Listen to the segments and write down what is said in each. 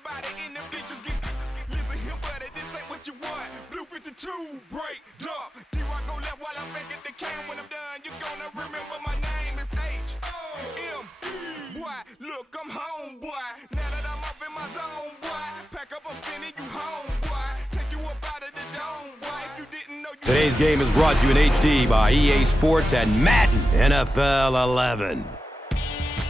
Everybody in the bleachers get listen here, buddy. This ain't what you want. Blue 52, break, dump. D-Rock go left while I'm back at the can. When I'm done, you gonna remember my name is H-O-M. Boy, look, I'm home, boy. Now that I'm up in my zone, boy. Pack up, I'm sending you home, boy. Take you up out of the dome, boy. If you didn't know you... Today's game is brought to you in HD by EA Sports and Madden NFL 11.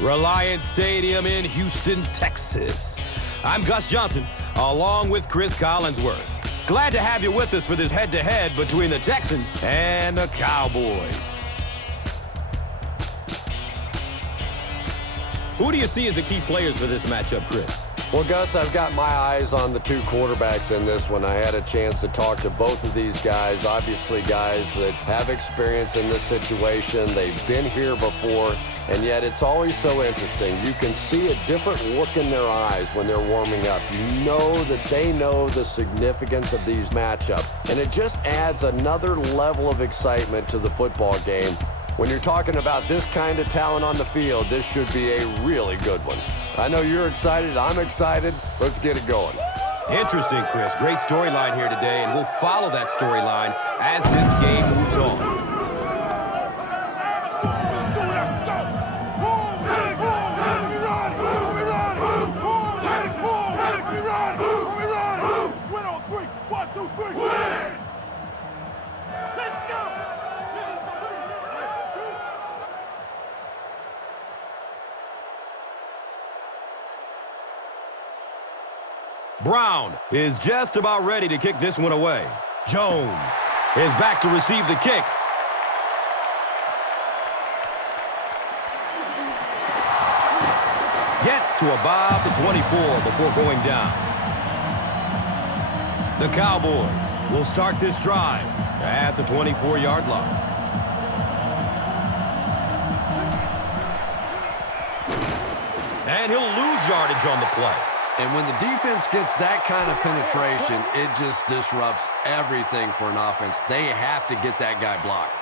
Reliance Stadium in Houston, Texas. I'm Gus Johnson, along with Cris Collinsworth. Glad to have you with us for this head-to-head between the Texans and the Cowboys. Who do you see as the key players for this matchup, Cris? Well, Gus, I've got my eyes on the two quarterbacks in this one. I had a chance to talk to both of these guys, obviously guys that have experience in this situation. They've been here before, and yet it's always so interesting. You can see a different look in their eyes when they're warming up. You know that they know the significance of these matchups, and it just adds another level of excitement to the football game. When you're talking about this kind of talent on the field, this should be a really good one. I know you're excited. I'm excited. Let's get it going. Interesting, Cris. Great storyline here today, and we'll follow that storyline as this game moves on. Brown is just about ready to kick this one away. Jones is back to receive the kick. Gets to about the 24 before going down. The Cowboys will start this drive at the 24-yard line. And he'll lose yardage on the play. And when the defense gets that kind of penetration, it just disrupts everything for an offense. They have to get that guy blocked.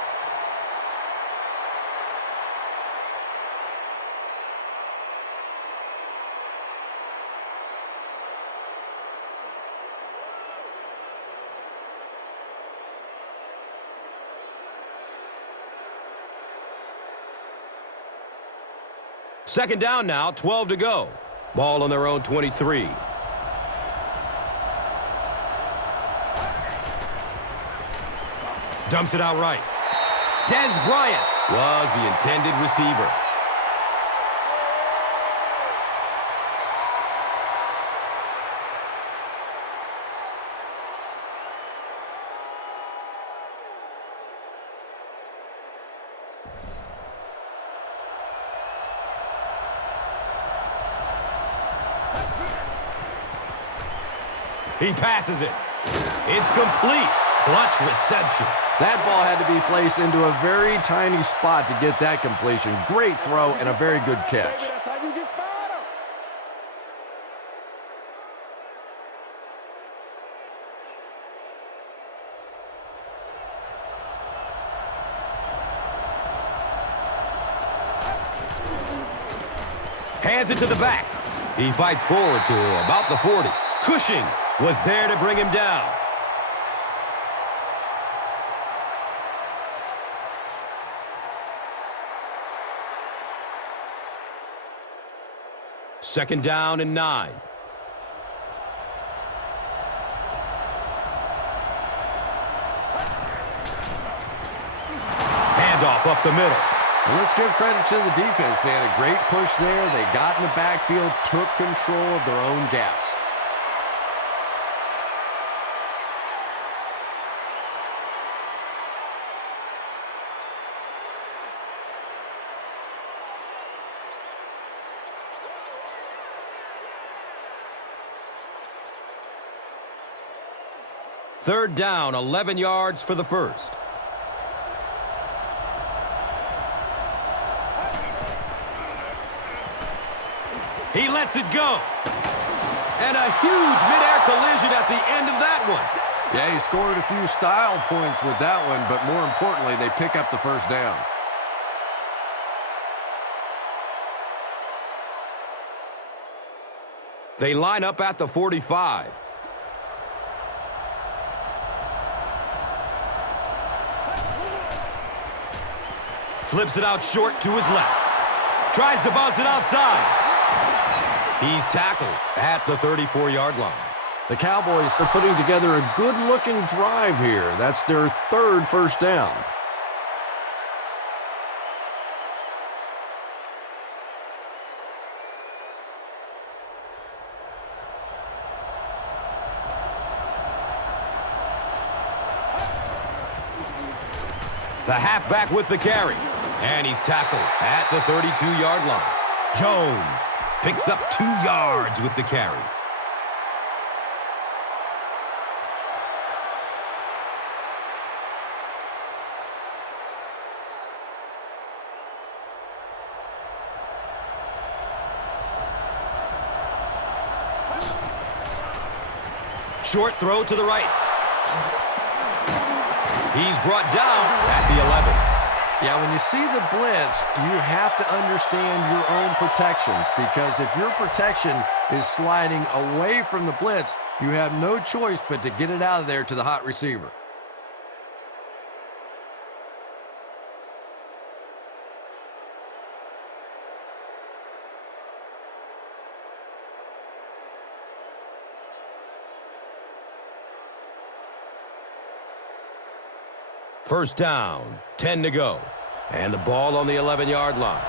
Second down now, 12 to go. Ball on their own 23. Dumps it out right. Dez Bryant was the intended receiver. He passes it. It's complete. Clutch reception. That ball had to be placed into a very tiny spot to get that completion. Great throw and a very good catch. That's how you get fired up. Hands it to the back. He fights forward to about the 40. Cushing was there to bring him down. Second down and 9. Handoff up the middle. And let's give credit to the defense. They had a great push there. They got in the backfield, took control of their own gaps. Third down, 11 yards for the first. He lets it go. And a huge midair collision at the end of that one. Yeah, he scored a few style points with that one, but more importantly, they pick up the first down. They line up at the 45. Flips it out short to his left. Tries to bounce it outside. He's tackled at the 34-yard line. The Cowboys are putting together a good-looking drive here. That's their third first down. The halfback with the carry. And he's tackled at the 32-yard line. Jones picks up 2 yards with the carry. Short throw to the right. He's brought down at the 11. Yeah, when you see the blitz, you have to understand your own protections, because if your protection is sliding away from the blitz, you have no choice but to get it out of there to the hot receiver. First down, 10 to go. And the ball on the 11-yard line.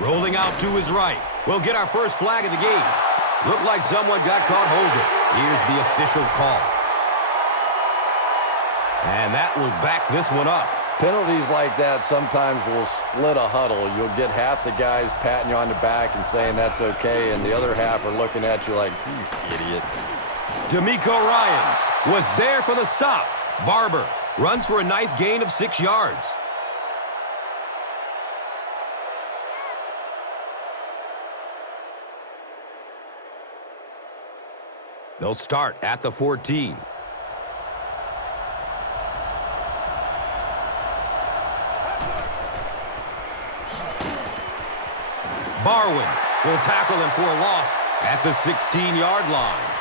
Rolling out to his right. We'll get our first flag of the game. Looked like someone got caught holding. Here's the official call. And that will back this one up. Penalties like that sometimes will split a huddle. You'll get half the guys patting you on the back and saying that's okay, and the other half are looking at you like, you idiot. D'Amico Ryans was there for the stop. Barber runs for a nice gain of 6 yards. They'll start at the 14. Barwin will tackle him for a loss at the 16-yard line.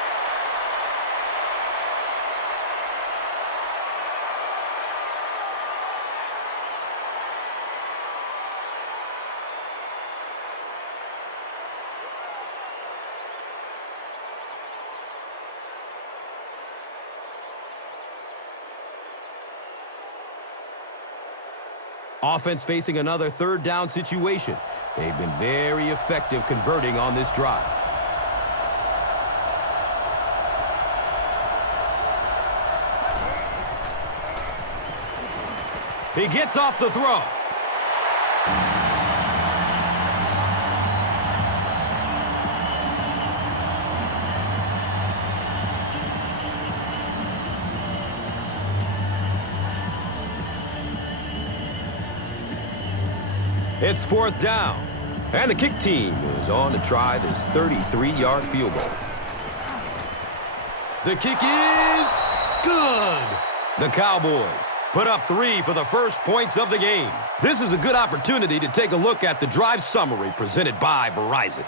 Offense facing another third down situation. They've been very effective converting on this drive. He gets off the throw. It's fourth down, and the kick team is on to try this 33-yard field goal. The kick is good. The Cowboys put up 3 for the first points of the game. This is a good opportunity to take a look at the drive summary presented by Verizon.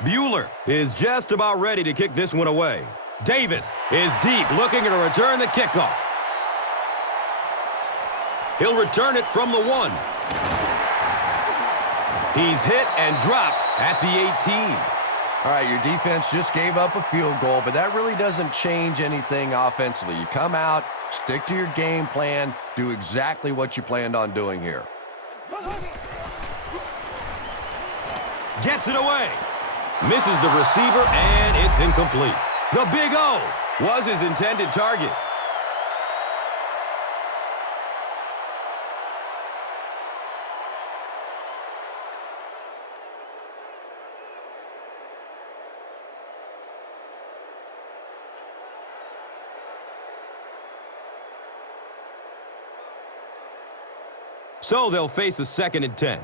Bueller is just about ready to kick this one away. Davis is deep, looking to return the kickoff. He'll return it from the 1. He's hit and dropped at the 18. All right, your defense just gave up a field goal, but that really doesn't change anything offensively. You come out, stick to your game plan, do exactly what you planned on doing here. Gets it away. Misses the receiver, and it's incomplete. The Big O was his intended target. So they'll face a 2nd and 10.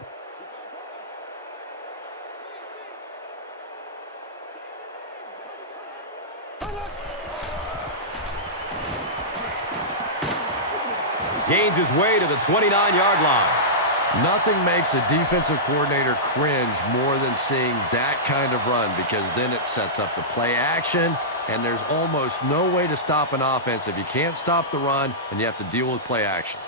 Gains his way to the 29-yard line. Nothing makes a defensive coordinator cringe more than seeing that kind of run, because then it sets up the play action, and there's almost no way to stop an offense if you can't stop the run and you have to deal with play action.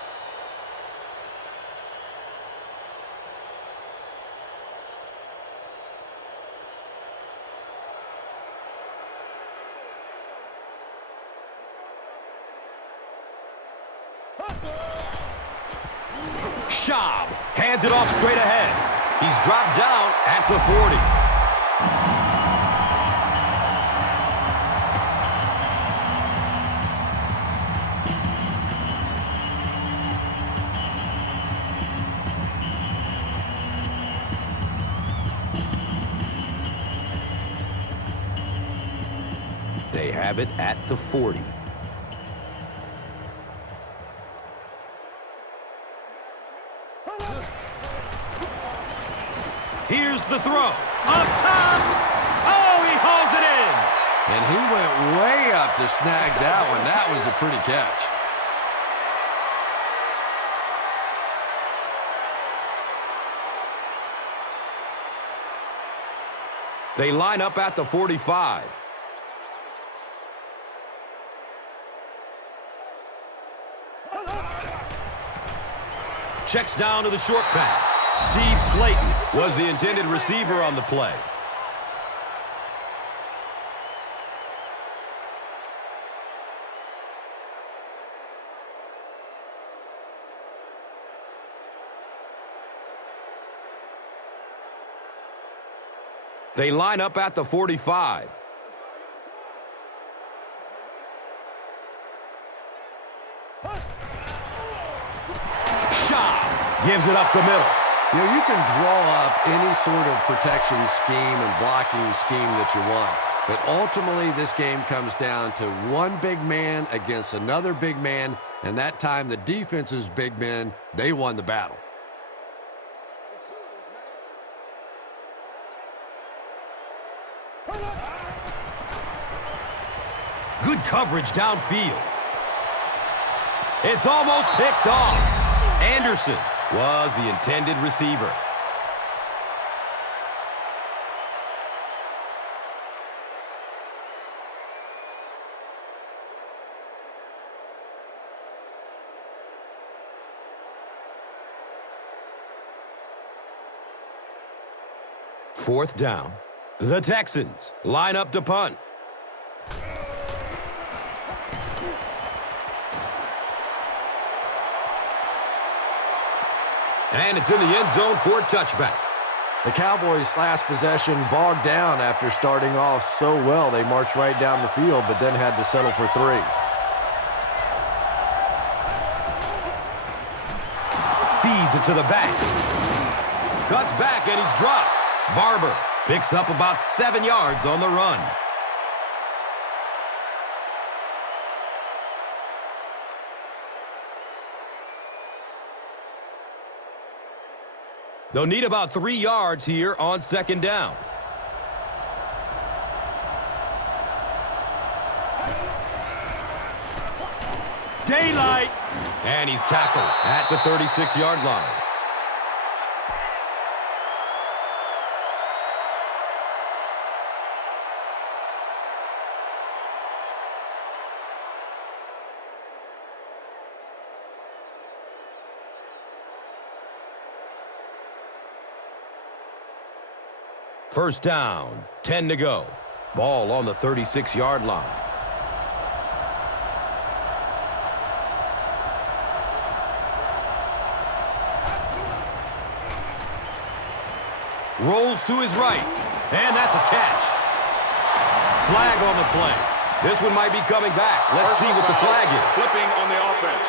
Schaub hands it off straight ahead. He's dropped down at the 40. They have it at the 40. Here's the throw. Up top. Oh, he hauls it in. And he went way up to snag that one. That was a pretty catch. They line up at the 45. Checks down to the short pass. Steve Slayton was the intended receiver on the play. They line up at the 45. Schaub gives it up the middle. You know, you can draw up any sort of protection scheme and blocking scheme that you want. But ultimately, this game comes down to one big man against another big man. And that time, the defense's big men, they won the battle. Good coverage downfield. It's almost picked off. Anderson was the intended receiver. Fourth down. The Texans line up to punt. And it's in the end zone for a touchback. The Cowboys' last possession bogged down after starting off so well. They marched right down the field, but then had to settle for 3. Feeds it to the back. Cuts back and he's dropped. Barber picks up about 7 yards on the run. They'll need about 3 yards here on second down. Daylight. And he's tackled at the 36-yard line. First down, 10 to go. Ball on the 36-yard line. Rolls to his right, and that's a catch. Flag on the play. This one might be coming back. Let's see what the flag is. Clipping on the offense.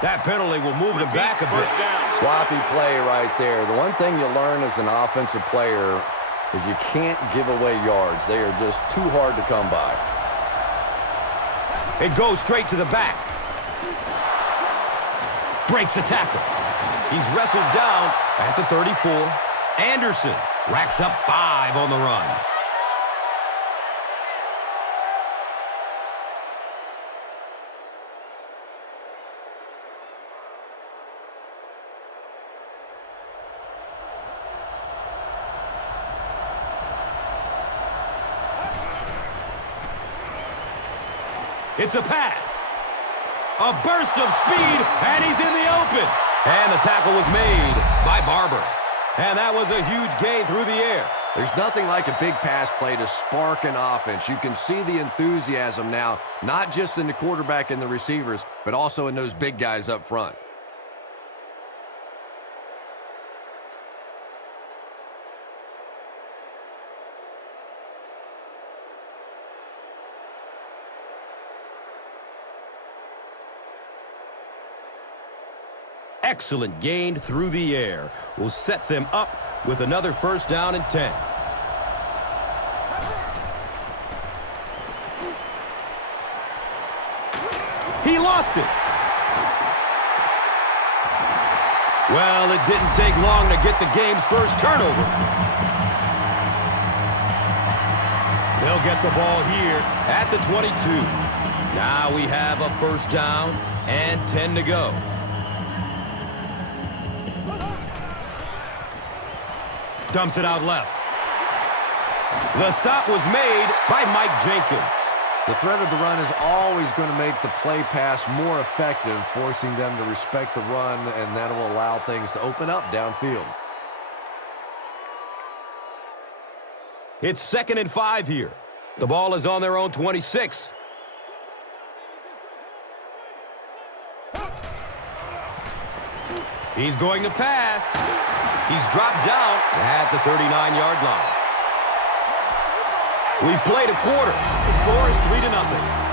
That penalty will move them back a bit. First down. Sloppy play right there. The one thing you learn as an offensive player is you can't give away yards. They are just too hard to come by. It goes straight to the back. Breaks the tackle. He's wrestled down at the 34. Anderson racks up 5 on the run. It's a pass. A burst of speed, and he's in the open. And the tackle was made by Barber. And that was a huge gain through the air. There's nothing like a big pass play to spark an offense. You can see the enthusiasm now, not just in the quarterback and the receivers, but also in those big guys up front. Excellent gain through the air will set them up with another first down and 10. He lost it. Well, it didn't take long to get the game's first turnover. They'll get the ball here at the 22. Now we have a first down and 10 to go. Dumps it out left. The stop was made by Mike Jenkins. The threat of the run is always going to make the play pass more effective, forcing them to respect the run, and that will allow things to open up downfield. It's 2nd and 5 here. The ball is on their own 26. He's going to pass. He's dropped down at the 39-yard line. We've played a quarter. The score is 3-0.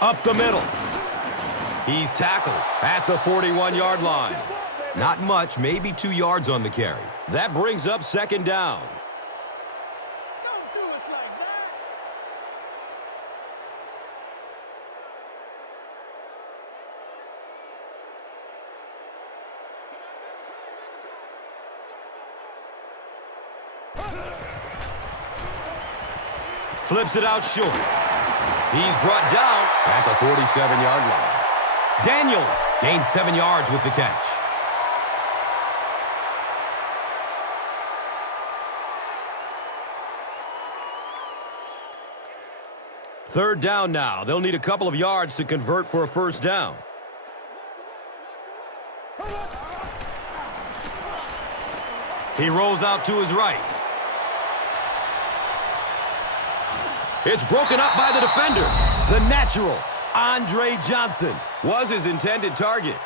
Up the middle. He's tackled at the 41-yard line. Not much, maybe 2 yards on the carry. That brings up 2nd down. Flips it out short. He's brought down at the 47-yard line. Daniels gains 7 yards with the catch. Third down now. They'll need a couple of yards to convert for a first down. He rolls out to his right. It's broken up by the defender. The natural, Andre Johnson, was his intended target.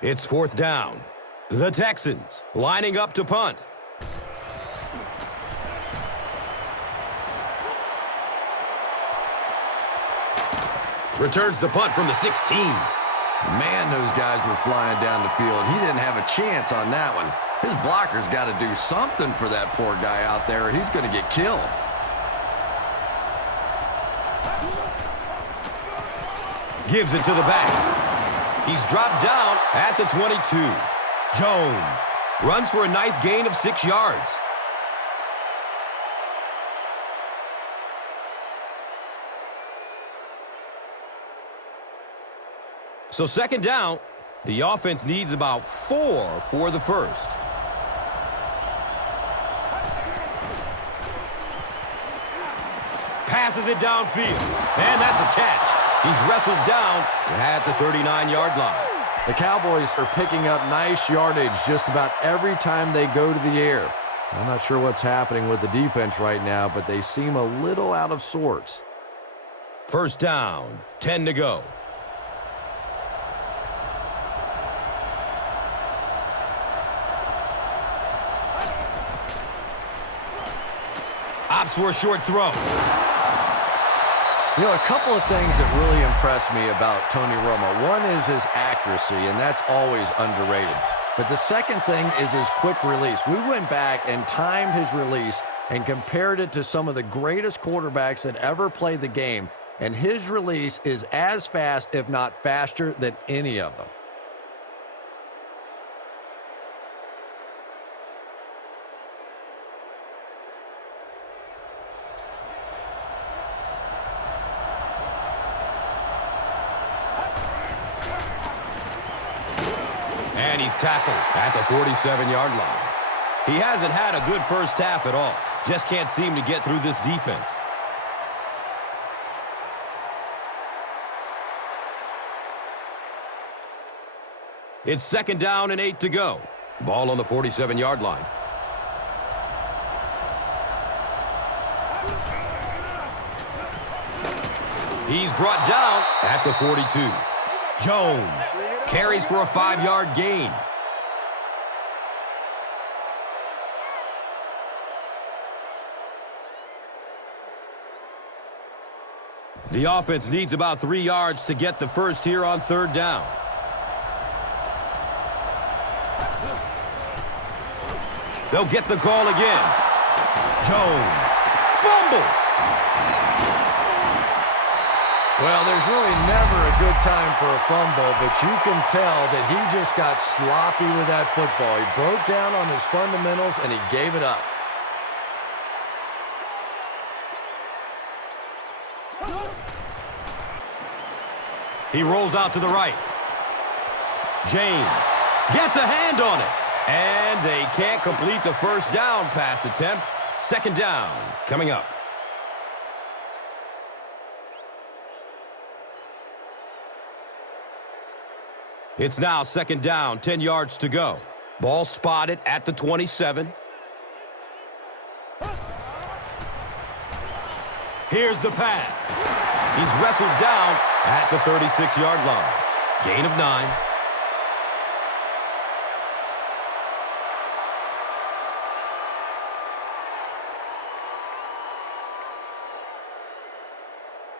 It's 4th down. The Texans lining up to punt. Returns the punt from the 16. Man, those guys were flying down the field. He didn't have a chance on that one. His blocker's got to do something for that poor guy out there, or he's going to get killed. Gives it to the back. He's dropped down at the 22. Jones runs for a nice gain of 6 yards. So 2nd down, the offense needs about 4 for the first. Passes it downfield, and that's a catch. He's wrestled down at the 39-yard line. The Cowboys are picking up nice yardage just about every time they go to the air. I'm not sure what's happening with the defense right now, but they seem a little out of sorts. First down, 10 to go. Opts for a short throw. You know, a couple of things that really impressed me about Tony Romo. One is his accuracy, and that's always underrated. But the second thing is his quick release. We went back and timed his release and compared it to some of the greatest quarterbacks that ever played the game, and his release is as fast, if not faster, than any of them. And he's tackled at the 47-yard line. He hasn't had a good first half at all. Just can't seem to get through this defense. It's second down and 8 to go. Ball on the 47-yard line. He's brought down at the 42. Jones carries for a 5-yard gain. The offense needs about 3 yards to get the first here on third down. They'll get the call again. Jones fumbles. Well, there's really never a good time for a fumble, but you can tell that he just got sloppy with that football. He broke down on his fundamentals, and he gave it up. He rolls out to the right. James gets a hand on it. And they can't complete the first down pass attempt. Second down coming up. It's now second down, 10 yards to go. Ball spotted at the 27. Here's the pass. He's wrestled down at the 36-yard line. Gain of 9.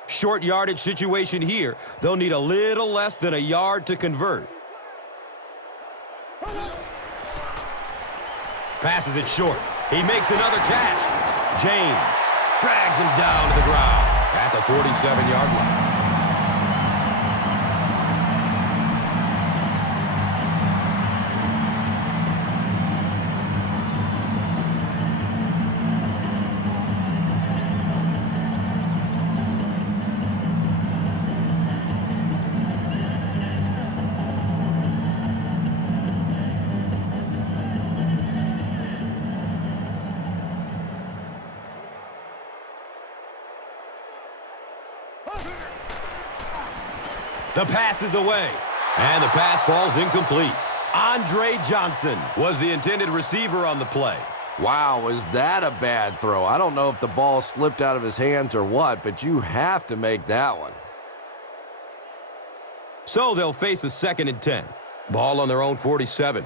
Short yardage situation here. They'll need a little less than a yard to convert. Passes it short. He makes another catch. James drags him down to the ground at the 47-yard line. The pass is away, and the pass falls incomplete. Andre Johnson was the intended receiver on the play. Wow, was that a bad throw? I don't know if the ball slipped out of his hands or what, but you have to make that one. So they'll face a 2nd and 10. Ball on their own 47.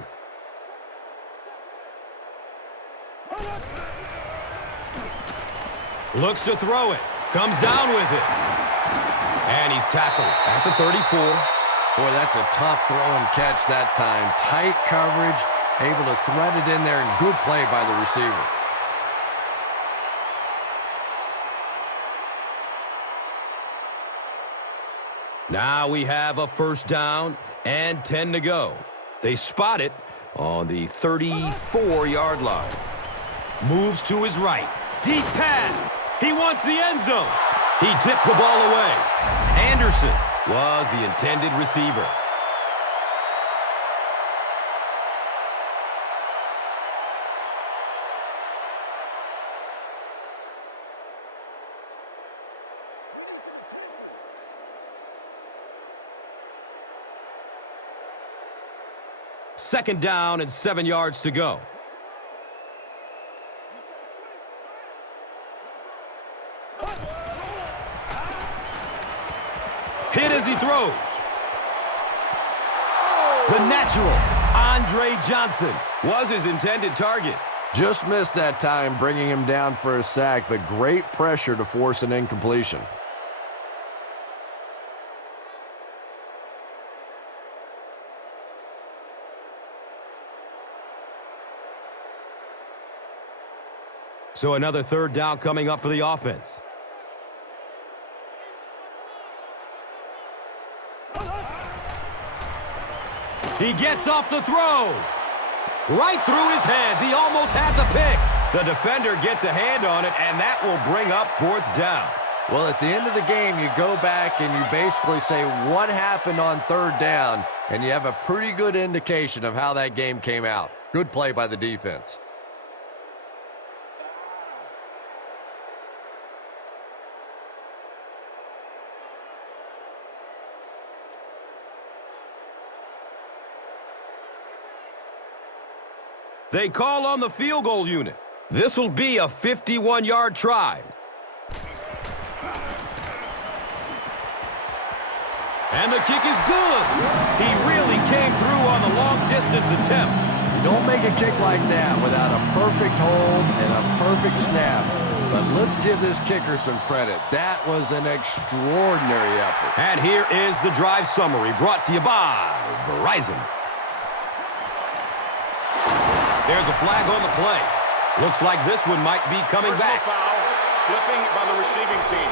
Looks to throw it. Comes down with it. And he's tackled at the 34. Boy, that's a tough throw and catch that time. Tight coverage, able to thread it in there, and good play by the receiver. Now we have a first down and 10 to go. They spot it on the 34-yard line. Moves to his right. Deep pass. He wants the end zone. He tipped the ball away. Anderson was the intended receiver. Second down and 7 yards to go. Hit as he throws. The natural, Andre Johnson, was his intended target. Just missed that time, bringing him down for a sack, but great pressure to force an incompletion. So another third down coming up for the offense. He gets off the throw. Right through his hands. He almost had the pick. The defender gets a hand on it, and that will bring up fourth down. Well, at the end of the game, you go back and you basically say what happened on third down, and you have a pretty good indication of how that game came out. Good play by the defense. They call on the field goal unit. This will be a 51-yard try. And the kick is good. He really came through on the long-distance attempt. You don't make a kick like that without a perfect hold and a perfect snap. But let's give this kicker some credit. That was an extraordinary effort. And here is the drive summary brought to you by Verizon. There's a flag on the play. Looks like this one might be coming back. Foul, flipping by the receiving team.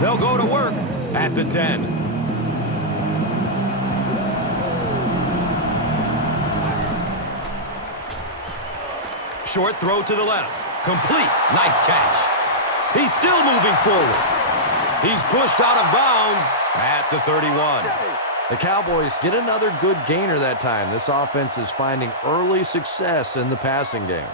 They'll go to work at the 10. Short throw to the left. Complete. Nice catch. He's still moving forward. He's pushed out of bounds at the 31. The Cowboys get another good gainer that time. This offense is finding early success in the passing game.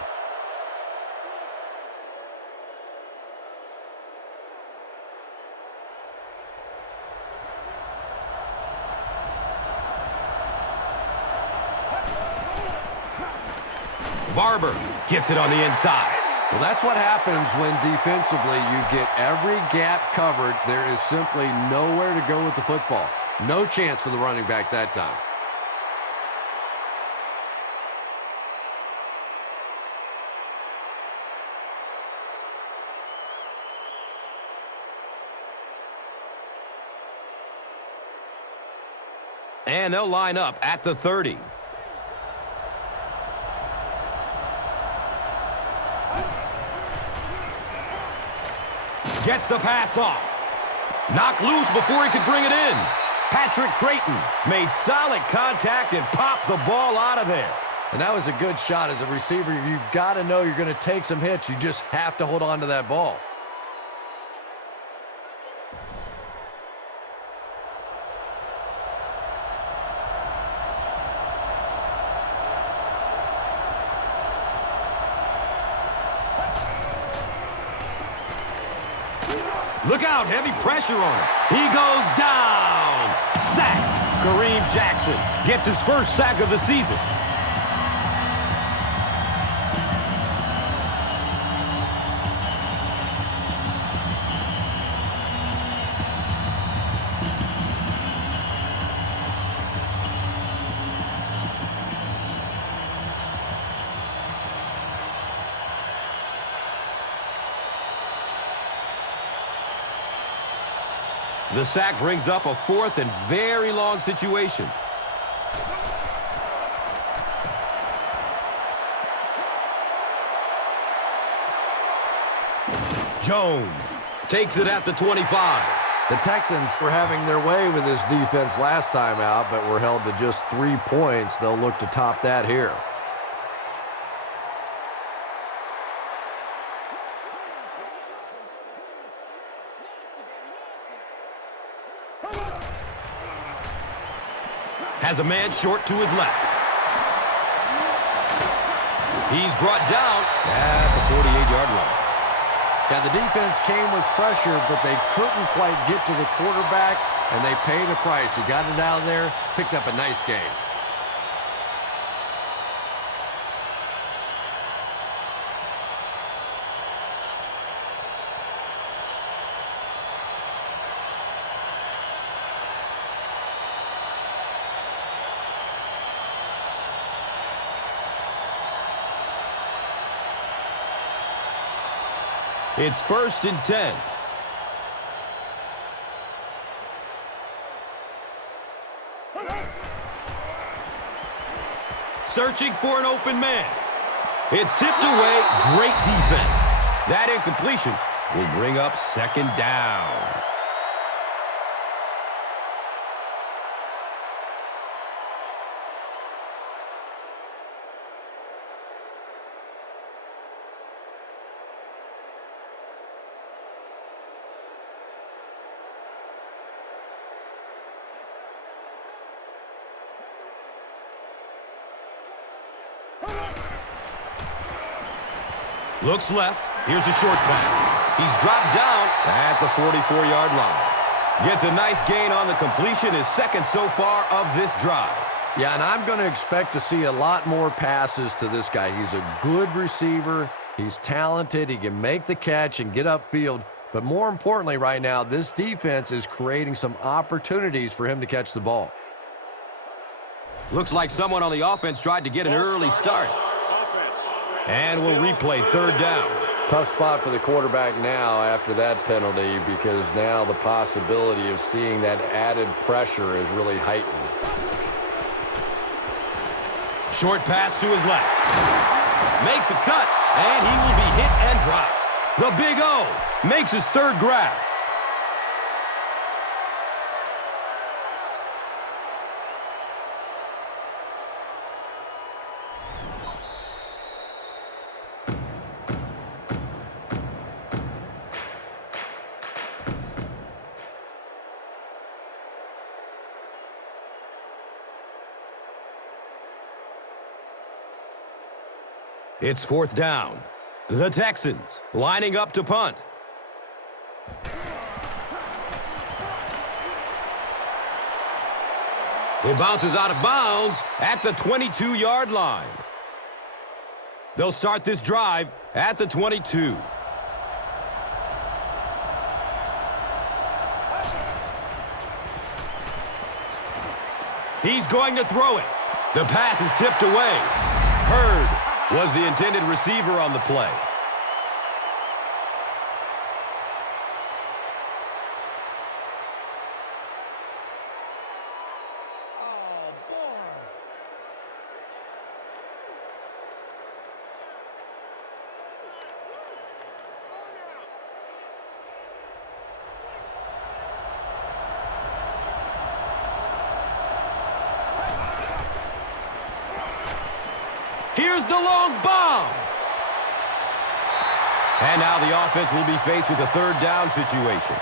Barber gets it on the inside. Well, that's what happens when defensively you get every gap covered. There is simply nowhere to go with the football. No chance for the running back that time. And they'll line up at the 30. Gets the pass off. Knocked loose before he could bring it in. Patrick Creighton made solid contact and popped the ball out of there. And that was a good shot. As a receiver, you've got to know you're going to take some hits. You just have to hold on to that ball. Look out, heavy pressure on him. He goes down. Sack. Kareem Jackson gets his first sack of the season. The sack brings up a fourth and very long situation. Jones takes it at the 25. The Texans were having their way with this defense last time out, but were held to just 3 points. They'll look to top that here. Has a man short to his left. He's brought down at the 48-yard line. Yeah, the defense came with pressure, but they couldn't quite get to the quarterback, and they paid a price. He got it out of there, picked up a nice game. It's 1st and 10. Searching for an open man. It's tipped away. Great defense. That incompletion will bring up 2nd down. Looks left. Here's a short pass. He's dropped down at the 44-yard line. Gets a nice gain on the completion. His 2nd so far of this drive. Yeah, and I'm going to expect to see a lot more passes to this guy. He's a good receiver. He's talented. He can make the catch and get upfield. But more importantly right now, this defense is creating some opportunities for him to catch the ball. Looks like someone on the offense tried to get an early start. And we'll replay 3rd down. Tough spot for the quarterback now after that penalty, because now the possibility of seeing that added pressure is really heightened. Short pass to his left. Makes a cut, and he will be hit and dropped. The Big O makes his 3rd grab. It's 4th down. The Texans lining up to punt. It bounces out of bounds at the 22-yard line. They'll start this drive at the 22. He's going to throw it. The pass is tipped away. Hurd was the intended receiver on the play. Here's the long bomb. And now the offense will be faced with a 3rd down situation.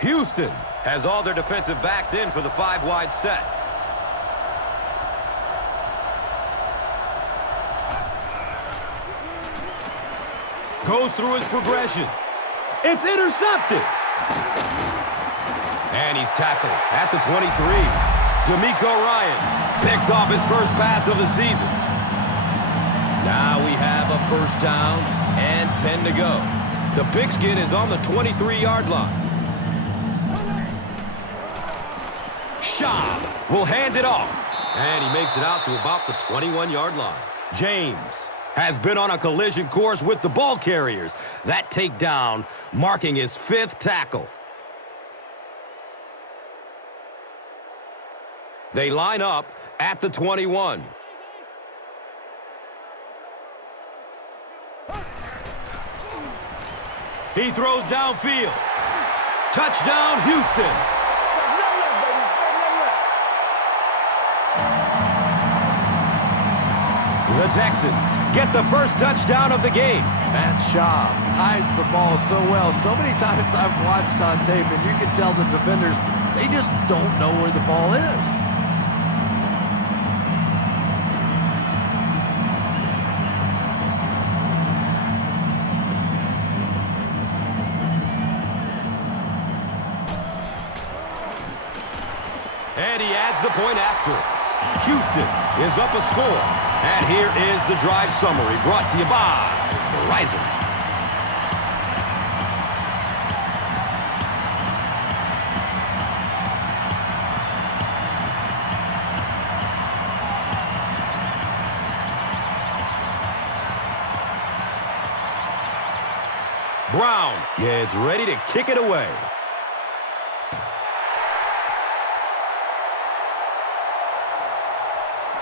Houston has all their defensive backs in for the 5-wide set. Goes through his progression. It's intercepted. And he's tackled at the 23. D'Amico Ryans picks off his first pass of the season. Now we have a 1st down and 10 to go. The pigskin is on the 23-yard line. Schaub will hand it off. And he makes it out to about the 21-yard line. James has been on a collision course with the ball carriers. That takedown marking his 5th tackle. They line up at the 21. He throws downfield. Touchdown, Houston. The Texans get the first touchdown of the game. Matt Schaub hides the ball so well. So many times I've watched on tape, and you can tell the defenders, they just don't know where the ball is. And he adds the point after. Houston is up a score. And here is the drive summary brought to you by Verizon. ground. Gets ready to kick it away.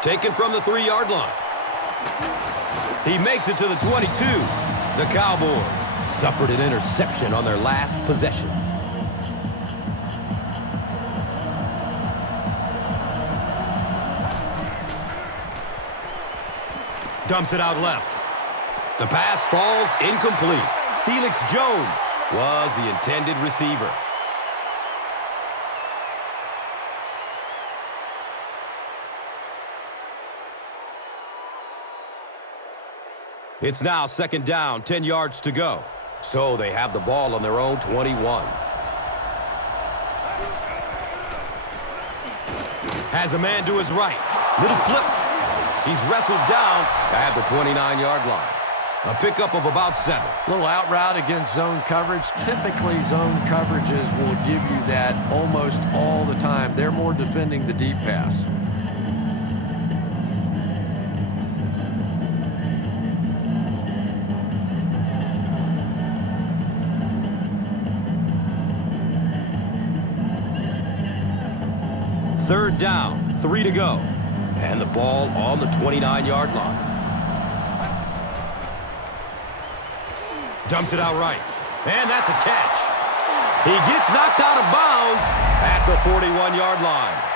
Taken from the 3-yard line. He makes it to the 22. The Cowboys suffered an interception on their last possession. Dumps it out left. The pass falls incomplete. Felix Jones was the intended receiver. It's now 2nd down, 10 yards to go. So they have the ball on their own 21. Has a man to his right. Little flip. He's wrestled down at the 29-yard line. A pickup of about 7. Little out route against zone coverage. Typically, zone coverages will give you that almost all the time. They're more defending the deep pass. Third down, 3 to go. And the ball on the 29-yard line. Dumps it out right. And that's a catch. He gets knocked out of bounds at the 41-yard line.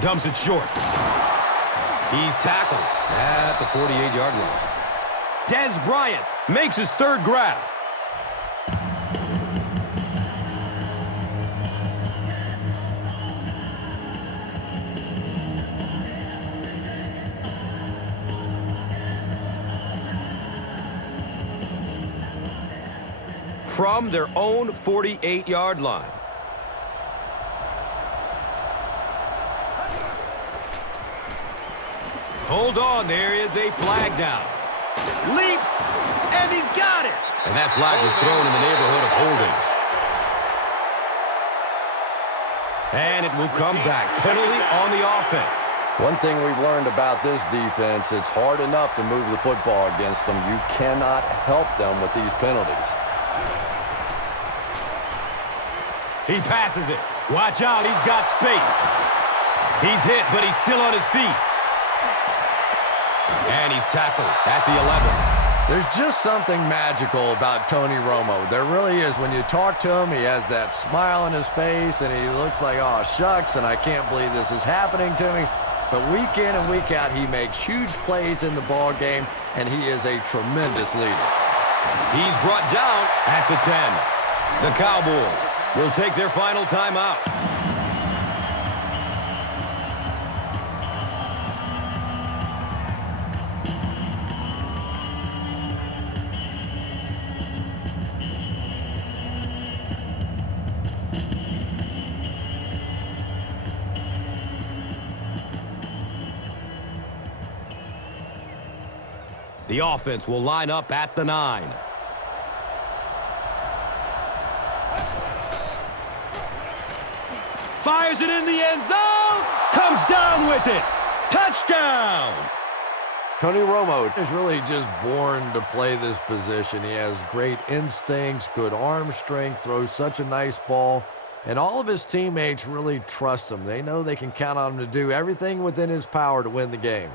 Dumps it short. He's tackled at the 48-yard line. Dez Bryant makes his 3rd grab. From their own 48-yard line. Hold on, there is a flag down. Leaps, and he's got it. And that flag was thrown in the neighborhood of holdings. And it will come back. Penalty on the offense. One thing we've learned about this defense, it's hard enough to move the football against them. You cannot help them with these penalties. He passes it. Watch out, he's got space. He's hit, but he's still on his feet. And he's tackled at the 11. There's just something magical about Tony Romo. There really is. When you talk to him, he has that smile on his face, and he looks like, oh, shucks, and I can't believe this is happening to me. But week in and week out, he makes huge plays in the ball game, and he is a tremendous leader. He's brought down at the 10. The Cowboys will take their final timeout. The offense will line up at the 9. Fires it in the end zone. Comes down with it. Touchdown. Tony Romo is really just born to play this position. He has great instincts, good arm strength, throws such a nice ball, and all of his teammates really trust him. They know they can count on him to do everything within his power to win the game.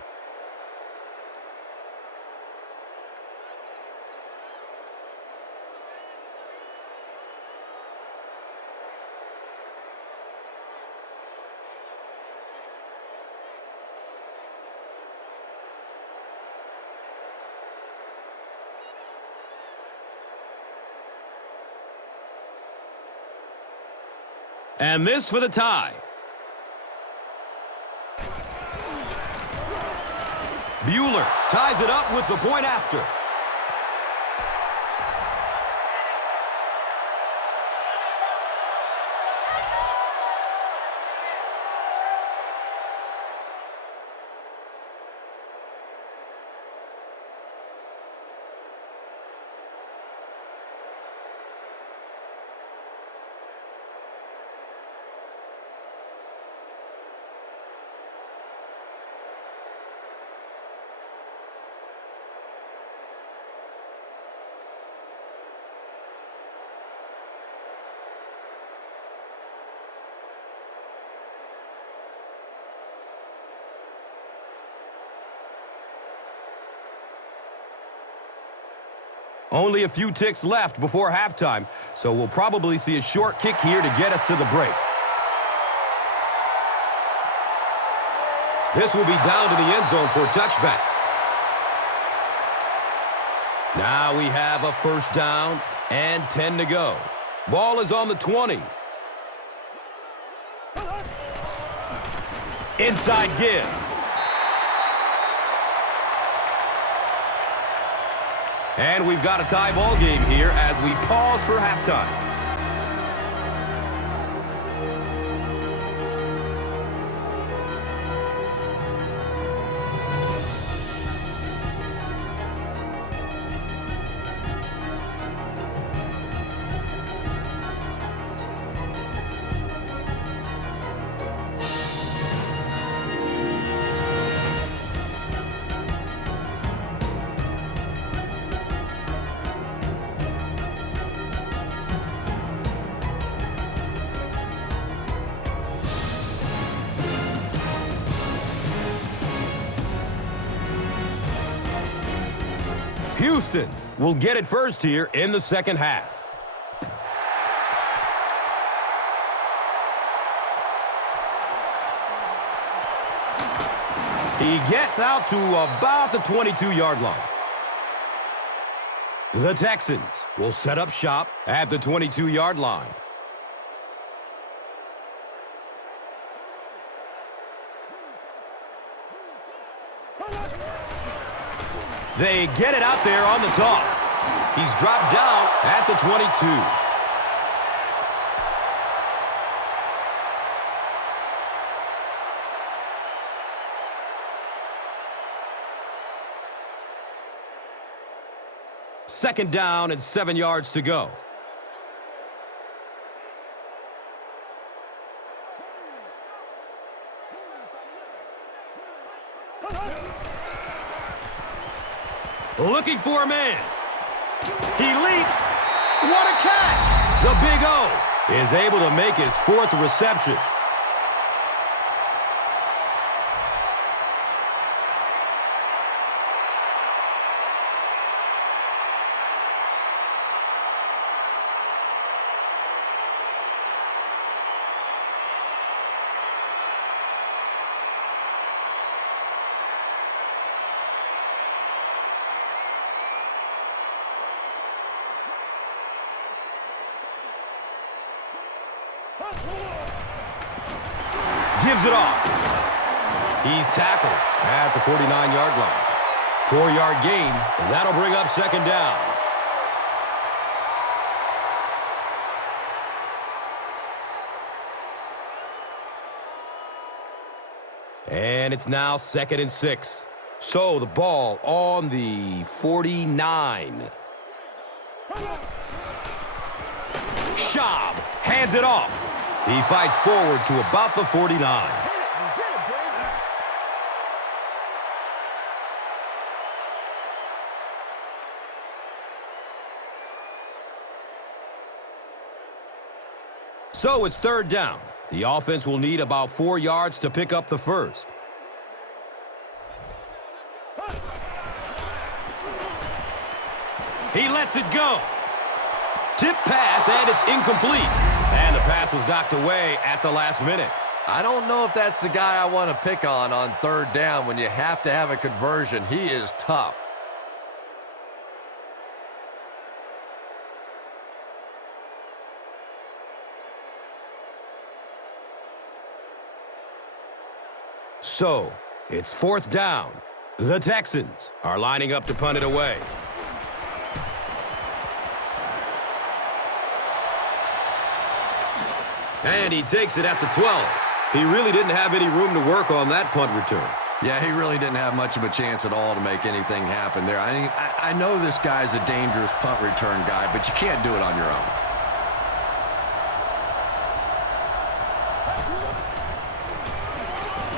And this for the tie. Bueller ties it up with the point after. Only a few ticks left before halftime, so we'll probably see a short kick here to get us to the break. This will be down to the end zone for a touchback. Now we have a first down and 10 to go. Ball is on the 20. Inside give. And we've got a tie ball game here as we pause for halftime. Houston will get it first here in the second half. He gets out to about the 22-yard line. The Texans will set up shop at the 22-yard line. They get it out there on the toss. He's dropped down at the 22. Second down and 7 yards to go. Looking for a man. He leaps. What a catch! The Big O is able to make his fourth reception. Gives it off. He's tackled at the 49-yard line. 4-yard gain, and that'll bring up second down. And it's now 2nd and 6. So the ball on the 49. Schaub hands it off. He fights forward to about the 49. So it's third down. The offense will need about 4 yards to pick up the first. He lets it go. Tip pass, and it's incomplete. And the pass was knocked away at the last minute. I don't know if that's the guy I want to pick on third down when you have to have a conversion. He is tough. So, it's fourth down. The Texans are lining up to punt it away. And he takes it at the 12. He really didn't have any room to work on that punt return. Yeah, he really didn't have much of a chance at all to make anything happen there. I mean, I know this guy's a dangerous punt return guy, but you can't do it on your own.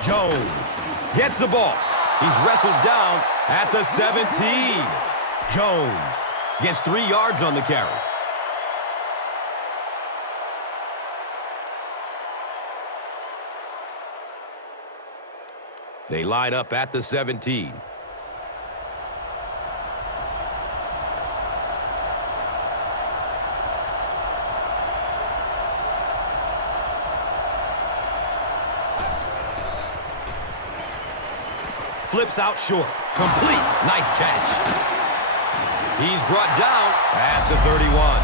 Jones gets the ball. He's wrestled down at the 17. Jones gets 3 yards on the carry. They line up at the 17. Flips out short. Complete. Nice catch. He's brought down at the 31.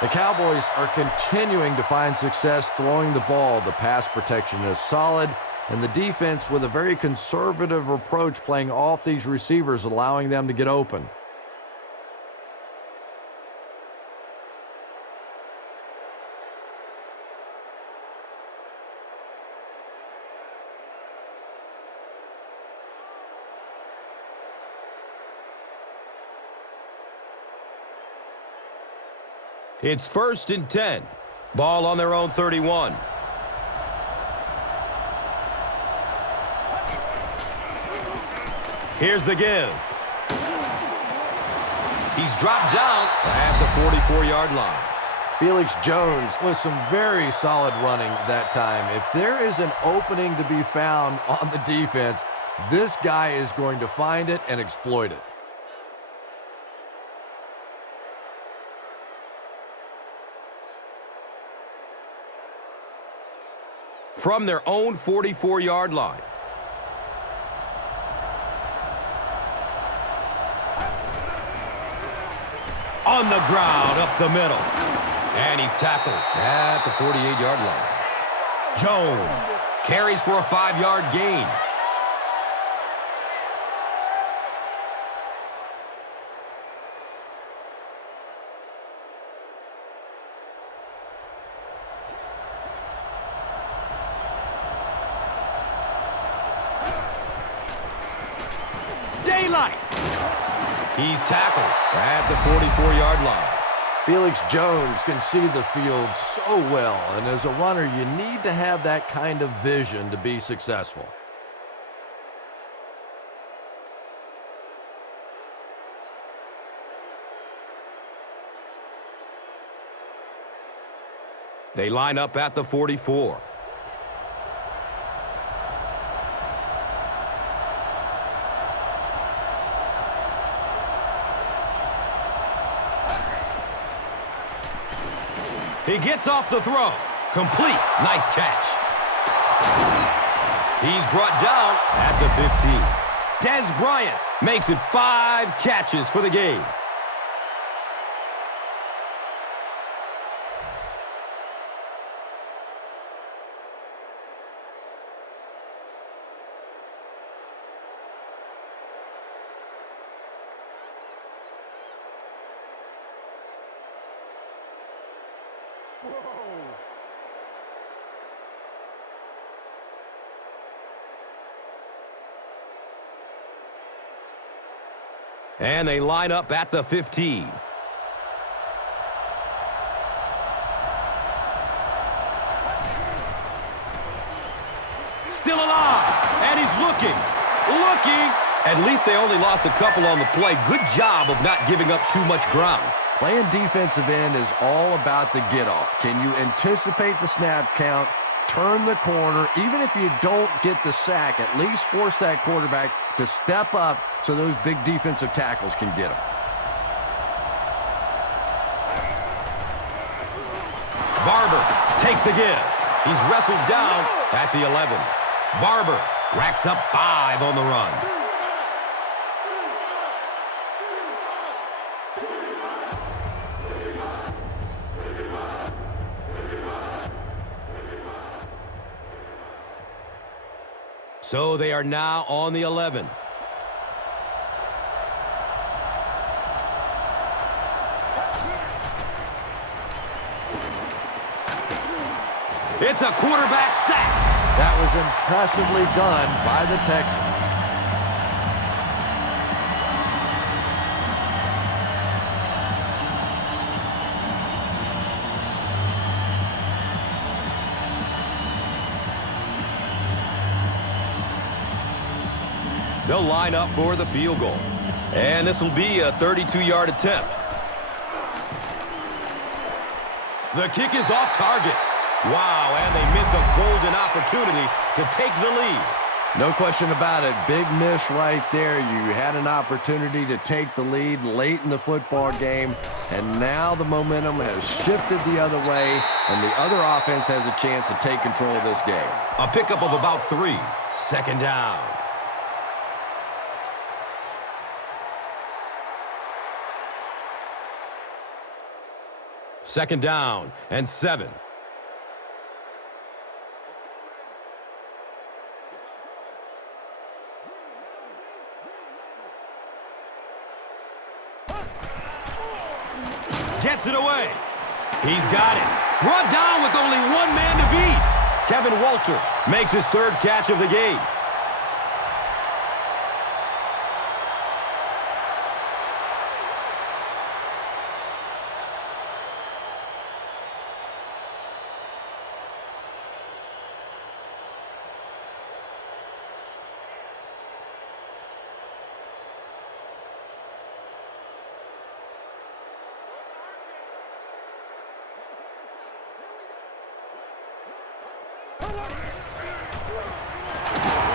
The Cowboys are continuing to find success throwing the ball. The pass protection is solid, and the defense with a very conservative approach playing off these receivers, allowing them to get open. It's 1st and 10. Ball on their own 31. Here's the give. He's dropped down at the 44-yard line. Felix Jones with some very solid running that time. If there is an opening to be found on the defense, this guy is going to find it and exploit it. From their own 44-yard line. On the ground, up the middle. And he's tackled at the 48-yard line. Jones carries for a 5-yard gain. He's tackled at the 44-yard line. Felix Jones can see the field so well, and as a runner, you need to have that kind of vision to be successful. They line up at the 44. He gets off the throw. Complete. Nice catch. He's brought down at the 15. Dez Bryant makes it 5 catches for the game. And they line up at the 15. Still alive. And he's looking. At least they only lost a couple on the play. Good job of not giving up too much ground. Playing defensive end is all about the get-off. Can you anticipate the snap count, turn the corner, even if you don't get the sack, at least force that quarterback to step up so those big defensive tackles can get him. Barber takes the give. He's wrestled down at the 11. Barber racks up 5 on the run. So they are now on the 11. It's a quarterback sack. That was impressively done by the Texans. They'll line up for the field goal. And this will be a 32-yard attempt. The kick is off target. Wow, and they miss a golden opportunity to take the lead. No question about it. Big miss right there. You had an opportunity to take the lead late in the football game, and now the momentum has shifted the other way, and the other offense has a chance to take control of this game. A pickup of about 3. Second down. Second down and 7. Gets it away. He's got it. Brought down with only one man to beat. Kevin Walter makes his 3rd catch of the game.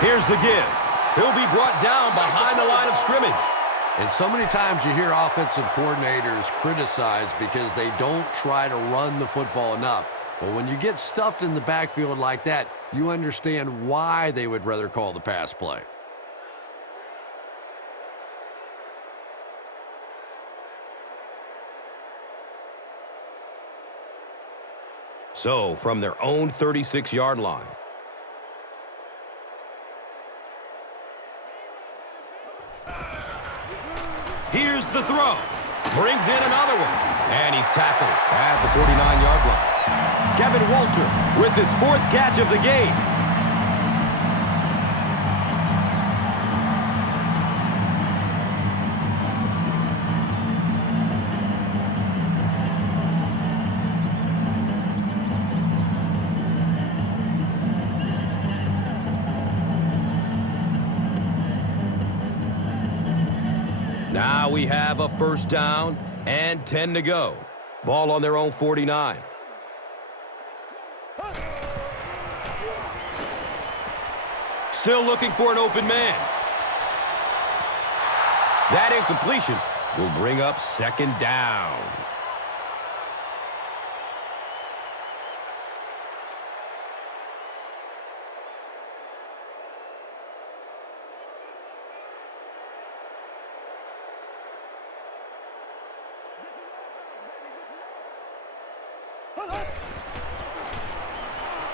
Here's the give. He'll be brought down behind the line of scrimmage. And so many times you hear offensive coordinators criticized because they don't try to run the football enough. But when you get stuffed in the backfield like that, you understand why they would rather call the pass play. So, from their own 36-yard line. Here's the throw. Brings in another one. And he's tackled at the 49-yard line. Kevin Walter with his 4th catch of the game. Now we have a 1st down and 10 to go. Ball on their own 49. Still looking for an open man. That incompletion will bring up 2nd down.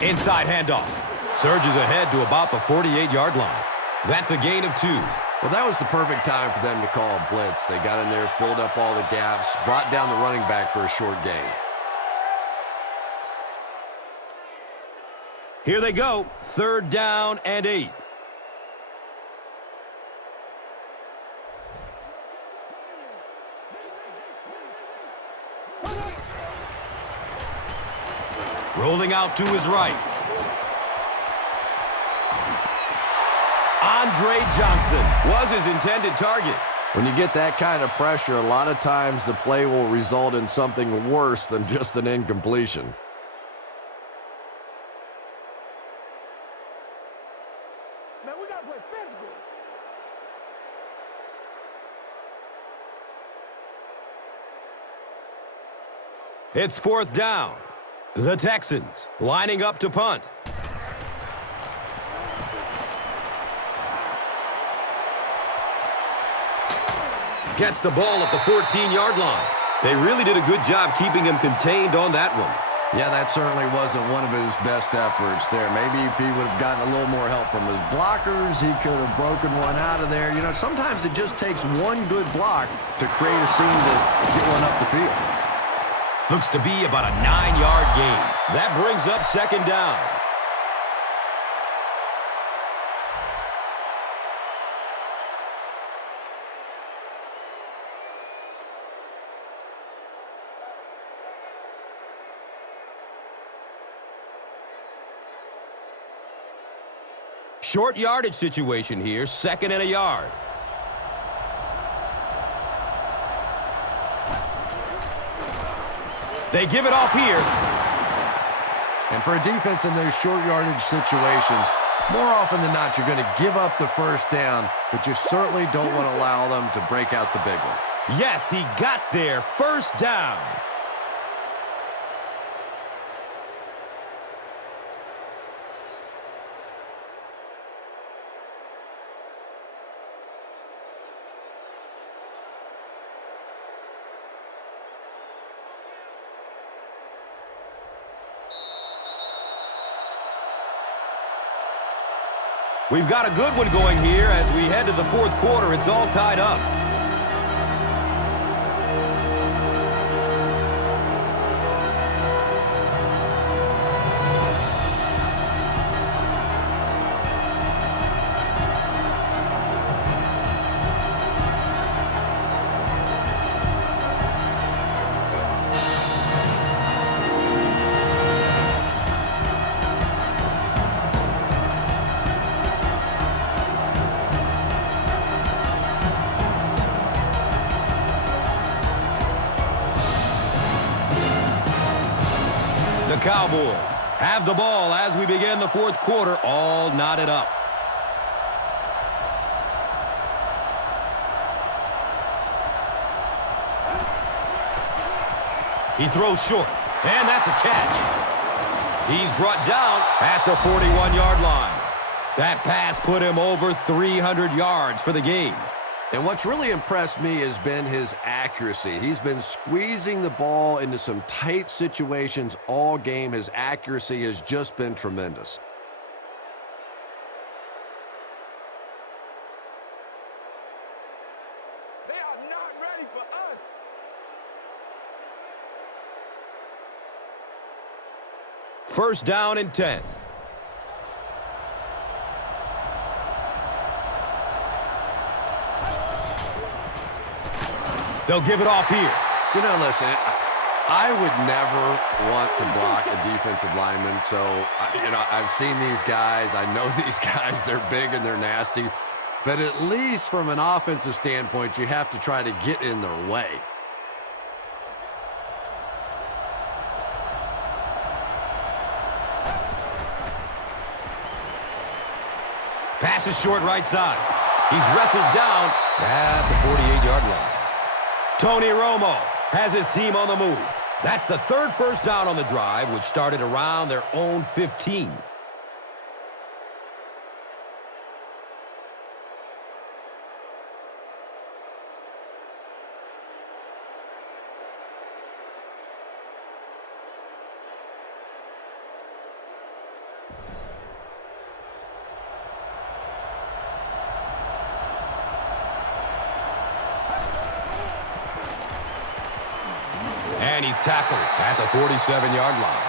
Inside handoff. Surges ahead to about the 48-yard line. That's a gain of 2. Well, that was the perfect time for them to call a blitz. They got in there, filled up all the gaps, brought down the running back for a short gain. Here they go. 3rd down and 8. Rolling out to his right. Andre Johnson was his intended target. When you get that kind of pressure, a lot of times the play will result in something worse than just an incompletion. Man, we gotta play physical. It's 4th down. The Texans lining up to punt. Gets the ball at the 14-yard line. They really did a good job keeping him contained on that one. Yeah, that certainly wasn't one of his best efforts there. Maybe if he would have gotten a little more help from his blockers, he could have broken one out of there. You know, sometimes it just takes one good block to create a scene to get one up the field. Looks to be about a 9-yard gain. That brings up second down. Short yardage situation here, 2nd and a yard. They give it off here. And for a defense in those short yardage situations, more often than not, you're going to give up the first down, but you certainly don't want to allow them to break out the big one. Yes, he got there. First down. We've got a good one going here as we head to the 4th quarter. It's all tied up. The Cowboys have the ball as we begin the 4th quarter, all knotted up. He throws short, and that's a catch. He's brought down at the 41-yard line. That pass put him over 300 yards for the game. And what's really impressed me has been his accuracy. He's been squeezing the ball into some tight situations all game. His accuracy has just been tremendous. They are not ready for us. First down and 10. They'll give it off here. You know, listen, I would never want to block a defensive lineman. So, I've seen these guys. I know these guys. They're big and they're nasty. But at least from an offensive standpoint, you have to try to get in their way. Pass is short right side. He's wrestled down at the 48-yard line. Tony Romo has his team on the move. That's the 3rd first down on the drive, which started around their own 15. And he's tackled at the 47-yard line.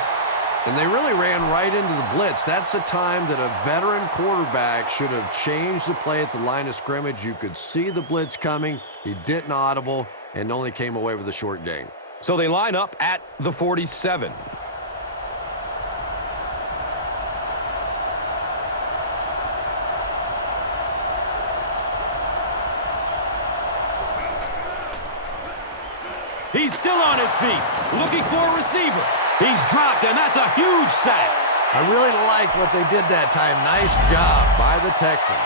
And they really ran right into the blitz. That's a time that a veteran quarterback should have changed the play at the line of scrimmage. You could see the blitz coming. He didn't audible and only came away with a short gain. So they line up at the 47. He's still on his feet, looking for a receiver. He's dropped, and that's a huge sack. I really like what they did that time. Nice job by the Texans.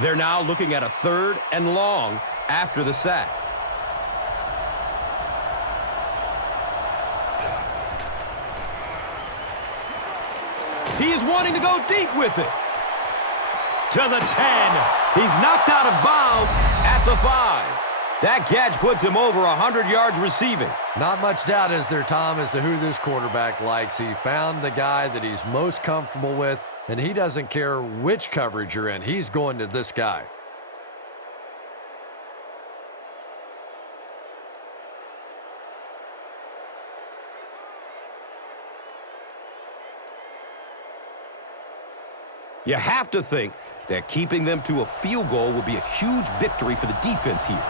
They're now looking at a 3rd and long after the sack. He is wanting to go deep with it. To the 10. He's knocked out of bounds at the 5. That catch puts him over 100 yards receiving. Not much doubt, is there, Tom, as to who this quarterback likes. He found the guy that he's most comfortable with, and he doesn't care which coverage you're in. He's going to this guy. You have to think that keeping them to a field goal will be a huge victory for the defense here.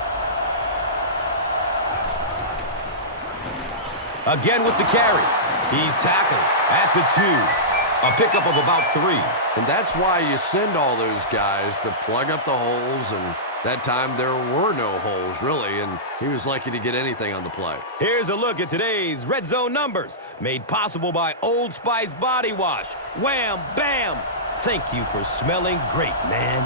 Again with the carry. He's tackled at the 2. A pickup of about 3. And that's why you send all those guys to plug up the holes, and that time there were no holes, really, and he was lucky to get anything on the play. Here's a look at today's Red Zone numbers, made possible by Old Spice Body Wash. Wham, bam! Thank you for smelling great, man.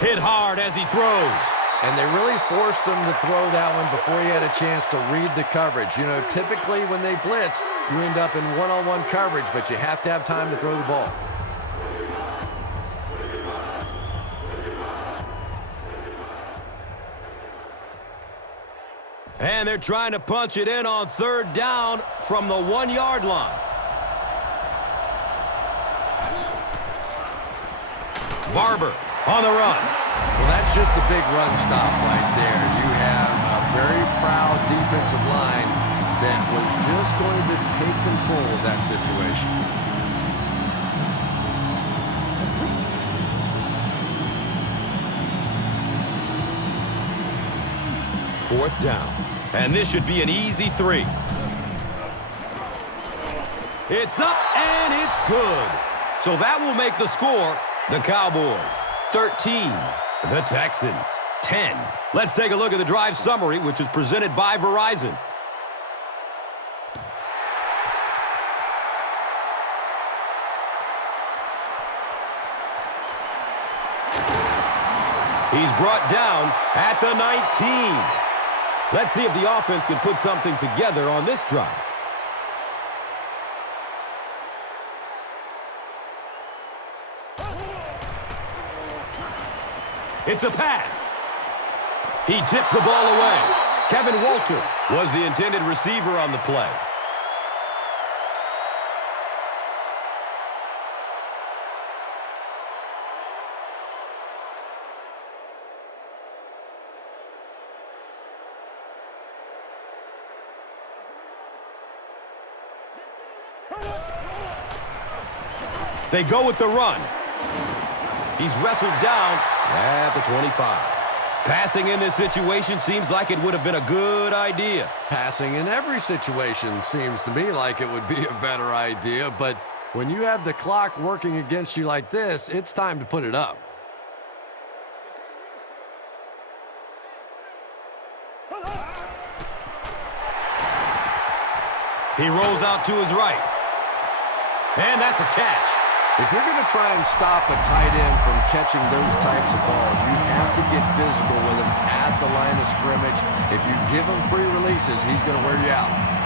Hit hard as he throws. And they really forced him to throw that one before he had a chance to read the coverage. You know, typically when they blitz, you end up in one-on-one coverage, but you have to have time to throw the ball. And they're trying to punch it in on 3rd down from the 1-yard line. Barber on the run. Well, that's just a big run stop right there. You have a very proud defensive line that was just going to take control of that situation. 4th down. And this should be an easy 3. It's up and it's good. So that will make the score the Cowboys 13, the Texans 10. Let's take a look at the drive summary, which is presented by Verizon. He's brought down at the 19. Let's see if the offense can put something together on this drive. It's a pass. He tipped the ball away. Kevin Walter was the intended receiver on the play. They go with the run. He's wrestled down at the 25. Passing in this situation seems like it would have been a good idea. Passing in every situation seems to me like it would be a better idea, but when you have the clock working against you like this, it's time to put it up. He rolls out to his right. And that's a catch. If you're going to try and stop a tight end from catching those types of balls, you have to get physical with him at the line of scrimmage. If you give him free releases, he's going to wear you out.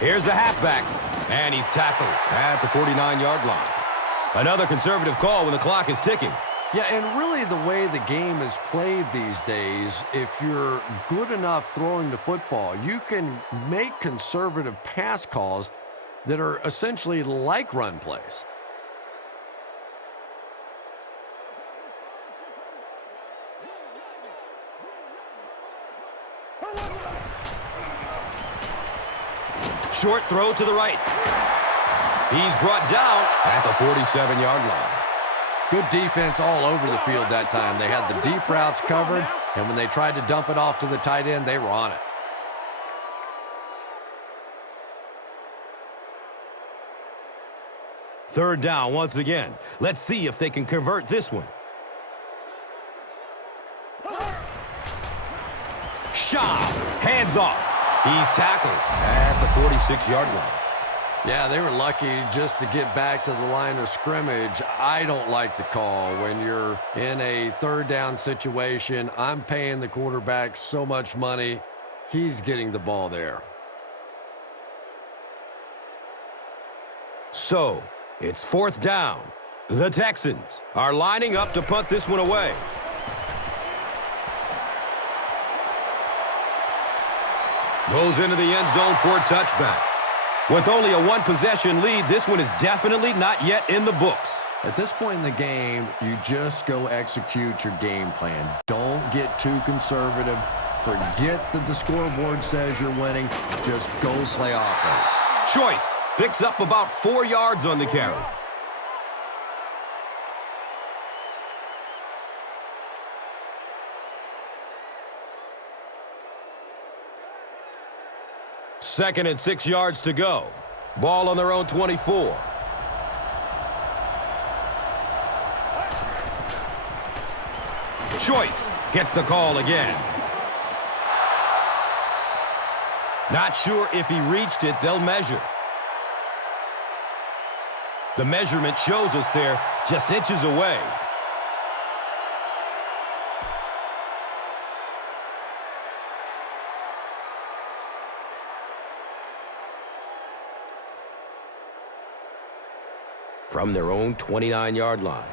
Here's a halfback, and he's tackled at the 49-yard line. Another conservative call when the clock is ticking. Yeah, and really the way the game is played these days, if you're good enough throwing the football, you can make conservative pass calls that are essentially like run plays. Short throw to the right. He's brought down at the 47-yard line. Good defense all over the field that time. They had the deep routes covered, and when they tried to dump it off to the tight end, they were on it. Third down once again. Let's see if they can convert this one. Shaw, hands off. He's tackled at the 46-yard line. Yeah, they were lucky just to get back to the line of scrimmage. I don't like the call when you're in a third down situation. I'm paying the quarterback so much money. He's getting the ball there. So, it's fourth down. The Texans are lining up to punt this one away. Goes into the end zone for a touchback. With only a one-possession lead, this one is definitely not yet in the books. At this point in the game, you just go execute your game plan. Don't get too conservative. Forget that the scoreboard says you're winning. Just go play offense. Choice picks up about 4 yards on the carry. Second and 6 yards to go. Ball on their own 24. Choice gets the call again. Not sure if he reached it. They'll measure. The measurement shows us they're just inches away. From their own 29-yard line.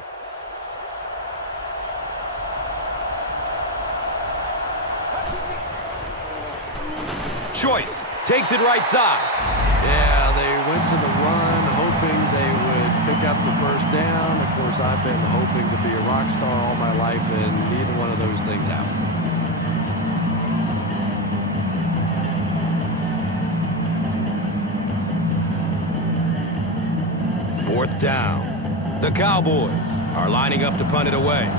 Choice takes it right side. Yeah, they went to the run, hoping they would pick up the first down. Of course, I've been hoping to be a rock star all my life, and neither one of those things happened. Fourth down. The Cowboys are lining up to punt it away.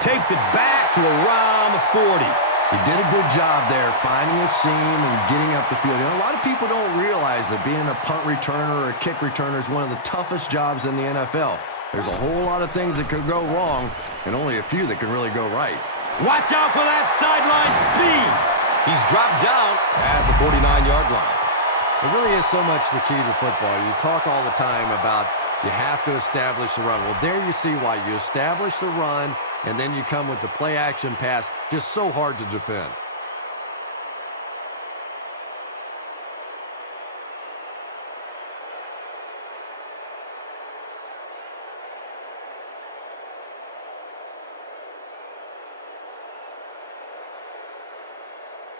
Takes it back to around the 40. He did a good job there, finding a seam and getting up the field. You know, a lot of people don't realize that being a punt returner or a kick returner is one of the toughest jobs in the NFL. There's a whole lot of things that could go wrong, and only a few that can really go right. Watch out for that sideline speed. He's dropped down at the 49-yard line. It really is so much the key to football. You talk all the time about you have to establish the run. Well, there you see why. You establish the run, and then you come with the play-action pass. Just so hard to defend.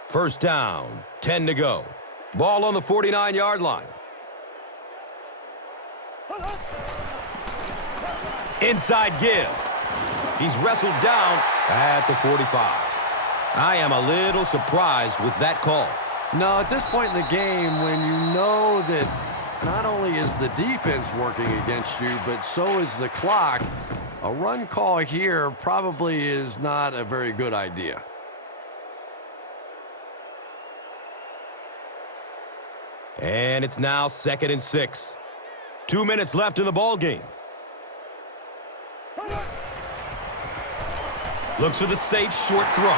First down, 10 to go. Ball on the 49-yard line. Inside give. He's wrestled down at the 45. I am a little surprised with that call. No, at this point in the game, when you know that not only is the defense working against you, but so is the clock, a run call here probably is not a very good idea. And it's now 2nd and 6. 2 minutes left in the ball game. Looks for the safe short throw.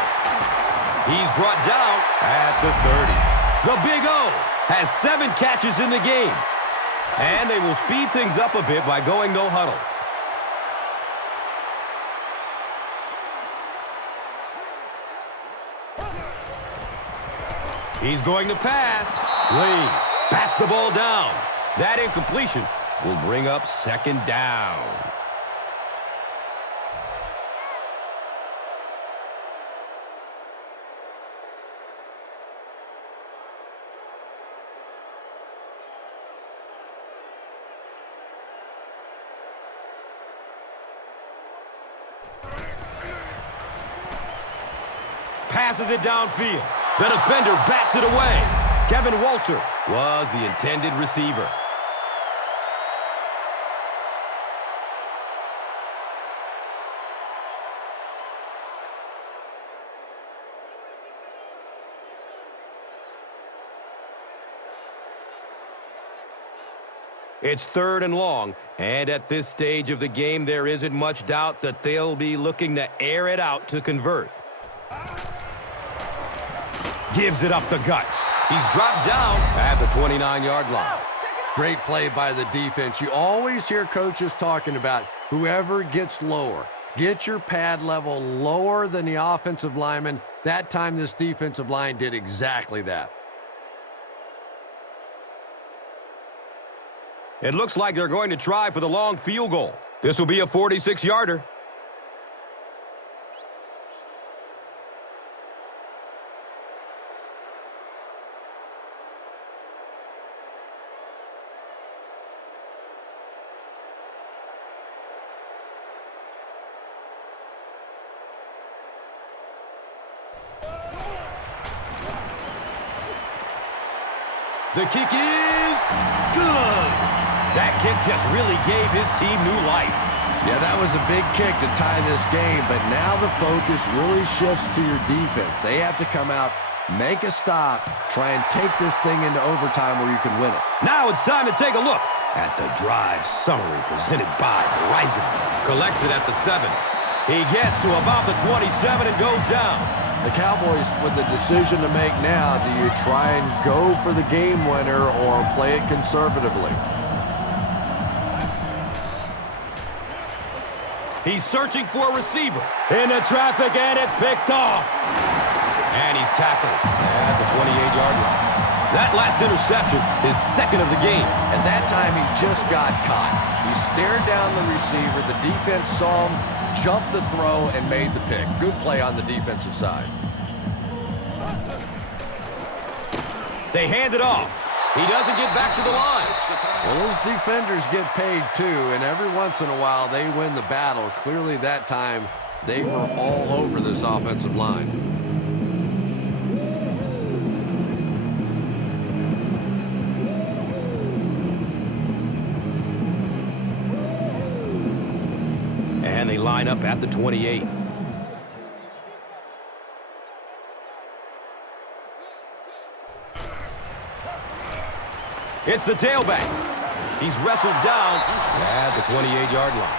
He's brought down at the 30. The Big O has 7 catches in the game. And they will speed things up a bit by going no huddle. He's going to pass. Lee bats the ball down. That incompletion will bring up 2nd down. Passes it downfield. The defender bats it away. Kevin Walter was the intended receiver. It's 3rd and long, and at this stage of the game, there isn't much doubt that they'll be looking to air it out to convert. Gives it up the gut. He's dropped down at the 29-yard line. Great play by the defense. You always hear coaches talking about whoever gets lower. Get your pad level lower than the offensive lineman. That time, this defensive line did exactly that. It looks like they're going to try for the long field goal. This will be a 46-yarder. The kick is good. That kick just really gave his team new life. Yeah, that was a big kick to tie this game, but now the focus really shifts to your defense. They have to come out, make a stop, try and take this thing into overtime where you can win it. Now it's time to take a look at the drive summary presented by Verizon. Collects it at the 7. He gets to about the 27 and goes down. The Cowboys with the decision to make now. Do you try and go for the game winner or play it conservatively? He's searching for a receiver. Into traffic, and it's picked off. And he's tackled at the 28-yard line. That last interception is 2nd of the game. And that time he just got caught. He stared down the receiver. The defense saw him, jumped the throw, and made the pick. Good play on the defensive side. They hand it off. He doesn't get back to the line. Well, those defenders get paid too, and every once in a while they win the battle. Clearly that time they were all over this offensive line. And they line up at the 28. It's the tailback. He's wrestled down at the 28-yard line.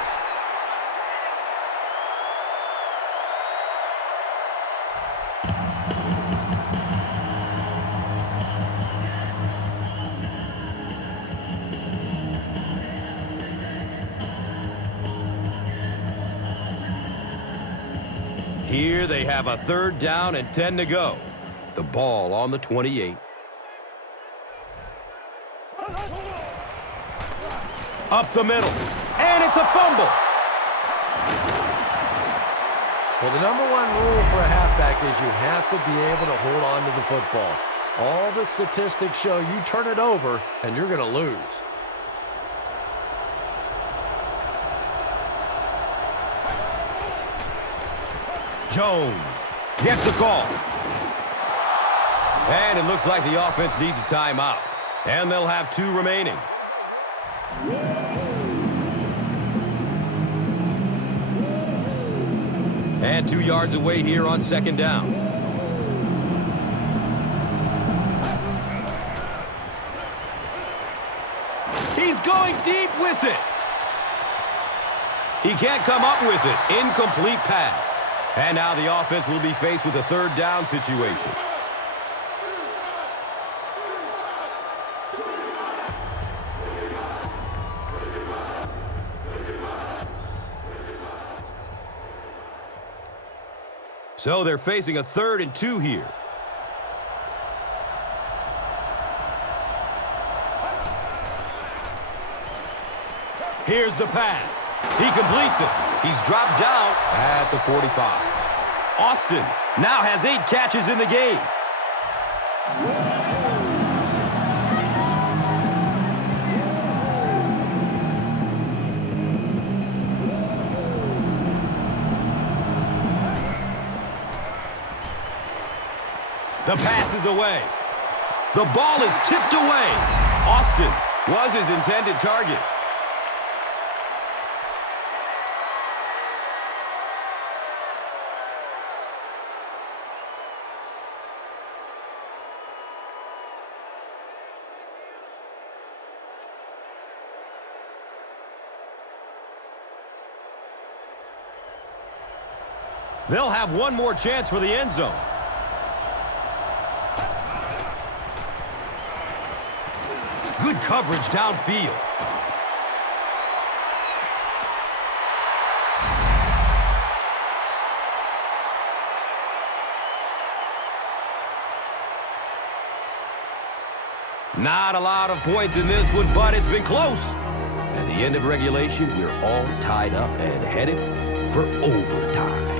Here they have a 3rd down and 10 to go. The ball on the 28. Up the middle, and it's a fumble. Well, the number one rule for a halfback is you have to be able to hold on to the football. All the statistics show you turn it over, and you're going to lose. Jones gets the call. And it looks like the offense needs a timeout. And they'll have 2 remaining. And 2 yards away here on 2nd down. He's going deep with it. He can't come up with it. Incomplete pass. And now the offense will be faced with a 3rd down situation. So they're facing a 3rd and 2 here. Here's the pass. He completes it. He's dropped down at the 45. Austin now has 8 catches in the game. The pass is away. The ball is tipped away. Austin was his intended target. They'll have one more chance for the end zone. Good coverage downfield. Not a lot of points in this one, but it's been close. At the end of regulation, we're all tied up and headed for overtime.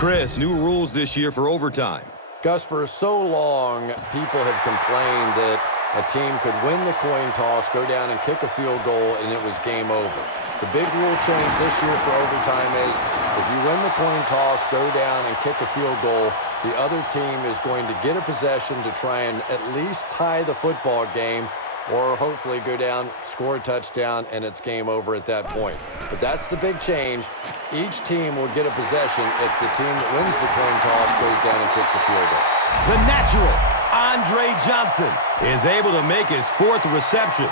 Chris, new rules this year for overtime. Gus, for so long, people have complained that a team could win the coin toss, go down and kick a field goal, and it was game over. The big rule change this year for overtime is if you win the coin toss, go down and kick a field goal, the other team is going to get a possession to try and at least tie the football game or hopefully go down, score a touchdown, and it's game over at that point. But that's the big change. Each team will get a possession if the team that wins the coin toss goes down and kicks a field goal. The natural, Andre Johnson, is able to make his fourth reception.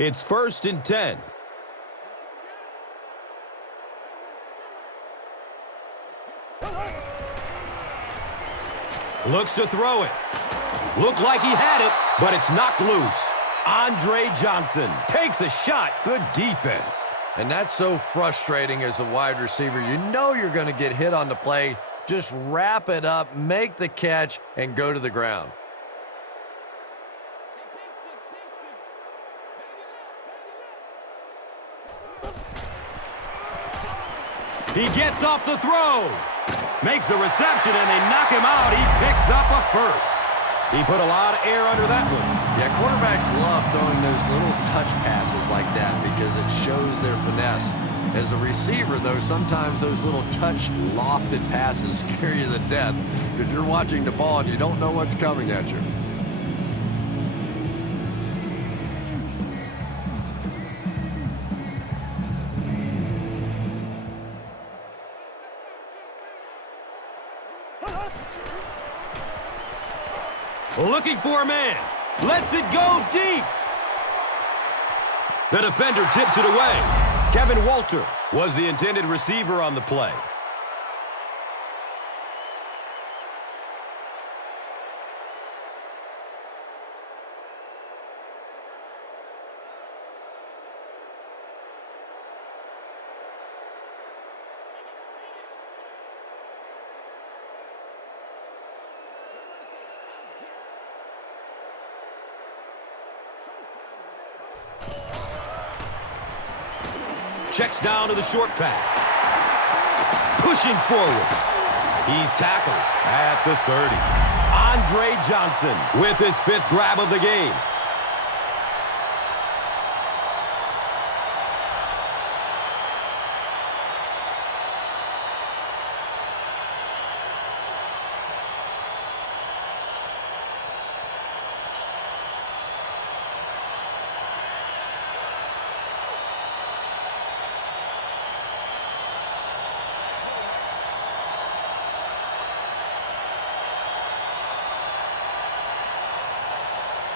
It's 1st and 10. Looks to throw it. Looked like he had it, but it's knocked loose. Andre Johnson takes a shot. Good defense. And that's so frustrating as a wide receiver. You know you're going to get hit on the play. Just wrap it up, make the catch, and go to the ground. He gets off the throw. Makes the reception, and they knock him out. He picks up a first. He put a lot of air under that one. Yeah, quarterbacks love throwing those little touch passes like that because it shows their finesse. As a receiver, though, sometimes those little touch lofted passes scare you to death because you're watching the ball and you don't know what's coming at you. Looking for a man. Lets it go deep. The defender tips it away. Kevin Walter was the intended receiver on the play. Checks down to the short pass. Pushing forward. He's tackled at the 30. Andre Johnson with his 5th grab of the game.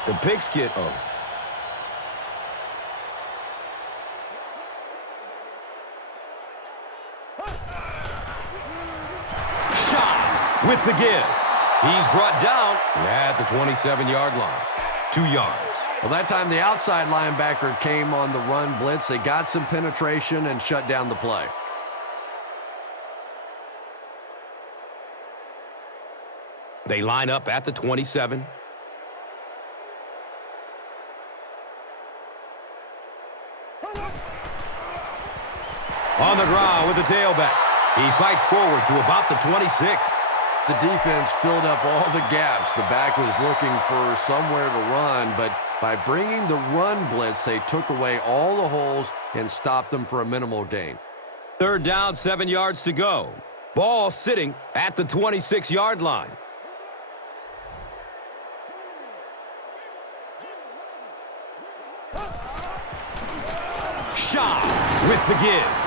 The pigskin. Oh. with the give. He's brought down at the 27-yard line. 2 yards. Well, that time the outside linebacker came on the run blitz. They got some penetration and shut down the play. They line up at the 27. On the ground with the tailback. He fights forward to about the 26. The defense filled up all the gaps. The back was looking for somewhere to run, but by bringing the run blitz, they took away all the holes and stopped them for a minimal gain. 3rd down, 7 yards to go. Ball sitting at the 26-yard line. Shaw with the give.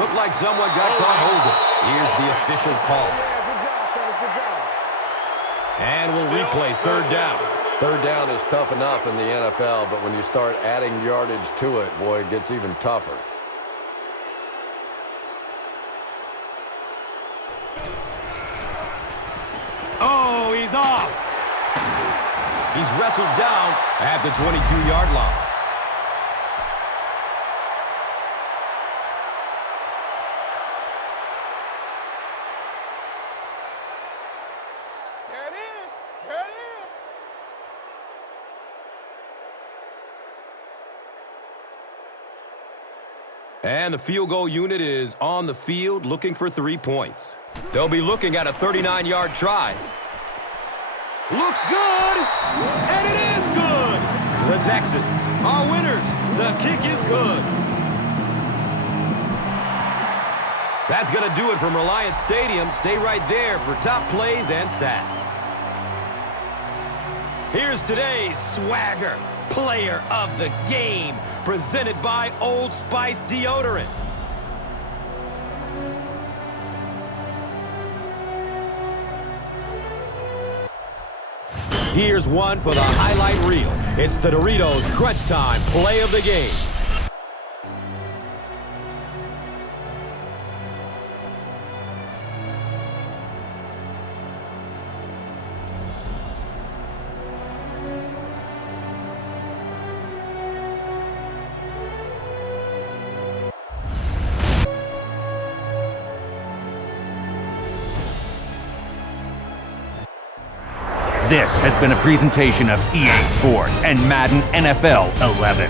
Looked like someone got caught holding. Here's the official call. And we'll replay 3rd down. 3rd down is tough enough in the NFL, but when you start adding yardage to it, boy, it gets even tougher. Oh, he's off. He's wrestled down at the 22-yard line. And the field goal unit is on the field looking for 3 points. They'll be looking at a 39-yard try. Looks good, and it is good. The Texans are winners. The kick is good. That's going to do it from Reliance Stadium. Stay right there for top plays and stats. Here's today's swagger player of the game, presented by Old Spice Deodorant. Here's one for the highlight reel. It's the Doritos Crunch Time play of the game. This has been a presentation of EA Sports and Madden NFL 11.